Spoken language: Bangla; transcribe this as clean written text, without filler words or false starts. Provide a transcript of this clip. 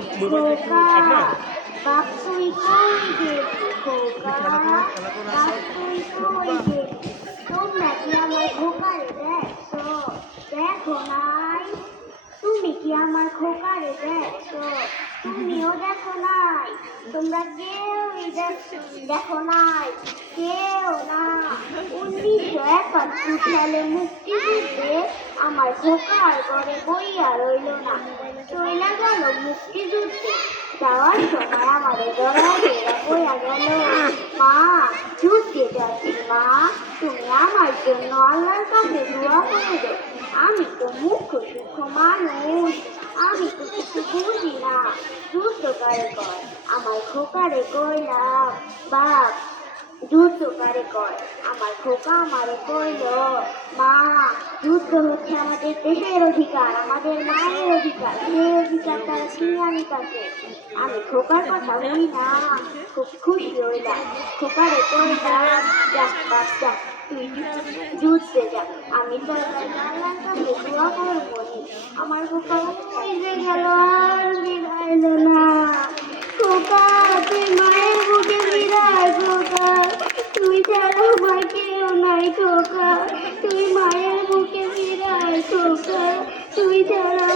খোকা বাপ তুই কই গেলি খোকা বাপ তুই কই গেলি তোমরা কি আমার খোকারে দেখছো দেখো নাই তুমি কি আমার খোকারে দেখছো তুমিও দেখো নাই তোমরা কেউই দেখো নাই কেউ না 1971 সালে মুক্তিযুদ্ধে আমার খোকার ঘরে বইয়া রইল না চইলা গেল মুক্তিযুদ্ধে যাওয়ার সময় আমাদের দরজা বইয়া গেল মা যুদ্ধে যাচ্ছি মা তুমি আমার জন্য আল্লাহর কাছে দোয়া করে দাও আমি তো মুখ্য সূক্ষ্ম মানুষ আমি তো কিছু বুঝি না যুদ্ধ করে কর আমার খোকারে কইলাম বাপ যুদ্ধ করে কর আমার খোকা আমারে কইল মা যুদ্ধ হচ্ছে আমাদের দেশের অধিকার আমাদের মায়ের অধিকার সেই অধিকার তার ছিনানি কাছে আমি খোকার কথা বলি না খুব খুশি হইলাম খোকারে কইলাম যাক বাচ্চা তুই যুদ্ধে যা আমি তো আল্লাহর কাছে দোয়া করবো আমার খোকা ওই যে গেল আর বিদাইল না খোকা তুই মায়ের বুকে বিদায় খোকা তুই ছাড়া আমার কেউ নাই খোকা তুই মায়ের বুকে বিদায় খোকা তুই ছাড়া